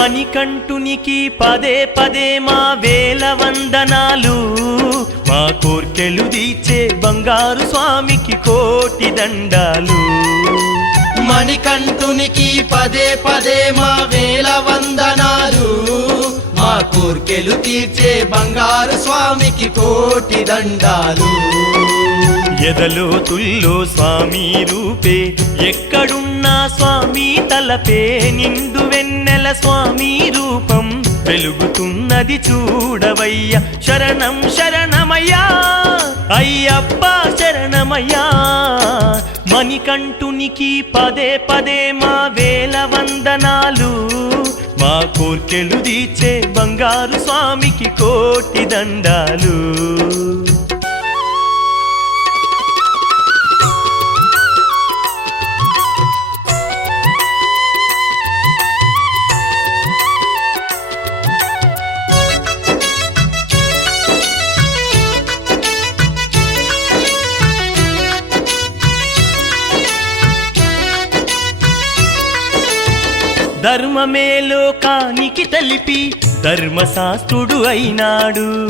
మణికంఠునికి పదే పదే మా వేల వందనాలు. మా కోర్కెలు తీర్చే బంగారు స్వామికి కోటి దండాలు. మణికంఠునికి పదే పదే మా వేల వందనాలు. మా కోర్కెలు తీర్చే బంగారు స్వామికి కోటి దండాలు. ఎదలో తుల్లో స్వామి రూపే ఎక్కడున్నా స్వామి తలపే నిండు వెన్నెల స్వామి రూపం వెలుగుతున్నది చూడవయ్య. శరణం శరణమయ్యా అయ్యప్ప శరణమయ్యా. మణికంఠునికి పదే పదే మా వేల వందనాలు మా కోర్కెలు దీచే బంగారు స్వామికి కోటి దండాలు. ధర్మమే లోకానికి తెలిపి ధర్మశాస్త్రుడు అయినాడు.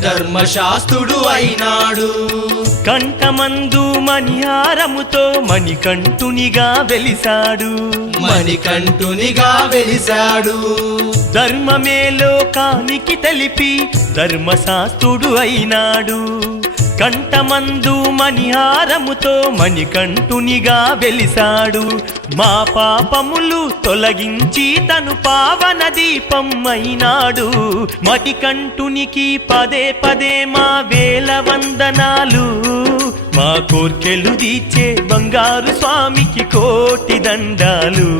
ధర్మశాస్త్రుడు అయినాడు. కంఠమందు మణిహారముతో మణికంఠునిగా వెలిసాడు మణికంఠునిగా వెలిశాడు. ధర్మమే లోకానికి తెలిపి ధర్మశాస్త్రుడు అయినాడు. కంఠమందు మణిహారముతో మణికంఠునిగా వెలిసాడు. మా పాపములు తొలగించి తను పావన దీపం అయినాడు మణికంఠునికి పదే పదే మా వేల వందనాలు. మా కోర్కెలు తీర్చే బంగారు స్వామికి కోటి దండాలు.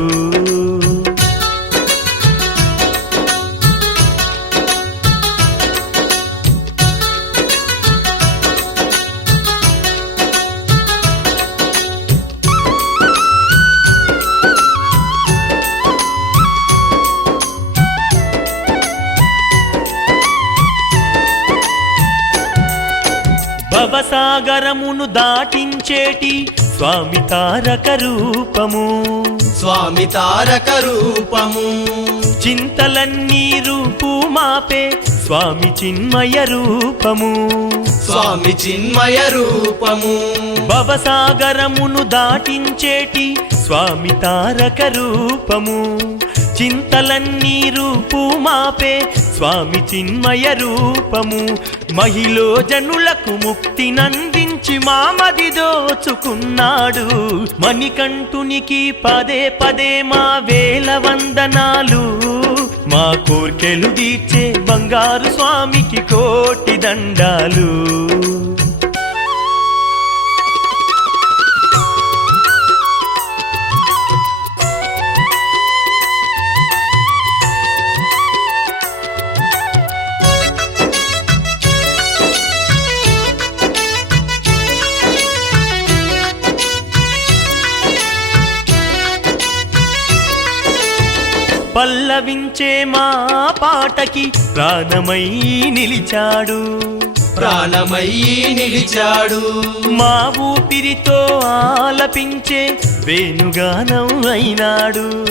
భవసాగరమును దాటించేటి స్వామి తారక రూపము. స్వామి తారక రూపము. చింతలన్నీ రూపు మాపే స్వామి చిన్మయ రూపము. స్వామి చిన్మయ రూపము. భవసాగరమును దాటించేటి స్వామి తారక రూపము. చింతలన్నీ రూపు మాపే స్వామి చిన్మయ రూపము. మహిళ జనులకు ముక్తి నందించి మామది దోచుకున్నాడు. మణికంఠునికి పదే పదే మా వేల వందనాలు. మా కోర్కెలు దీచే బంగారు స్వామికి కోటి దండాలు. పల్లవించే మా పాటకి ప్రాణమై నిలిచాడు. ప్రాణమయ్యి నిలిచాడు. మా ఊపిరితో ఆలపించే వేణుగానం అయినాడు.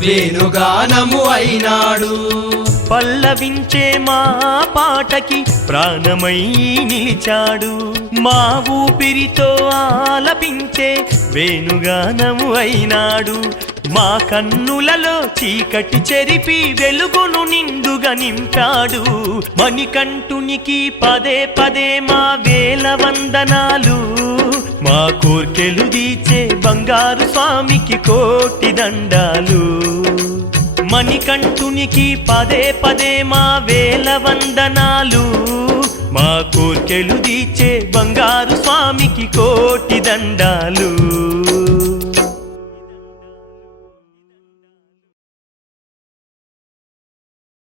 వేణుగానము అయినాడు. పల్లవించే మా పాటకి ప్రాణమై నిలిచాడు. మా ఊపిరితో ఆలపించే వేణుగానము అయినాడు. మా కన్నులలో చీకటి చెరిపి వెలుగును నిండుగా నింపాడు. మణికంఠునికి పదే పదే మా వేల వందనాలు. మా కోర్కెలు దీచే బంగారు స్వామికి కోటి దండాలు. మణికంఠునికి పదే పదే మా వేల వందనాలు. మా కోర్కెలు దీచే బంగారు స్వామికి కోటి దండాలు.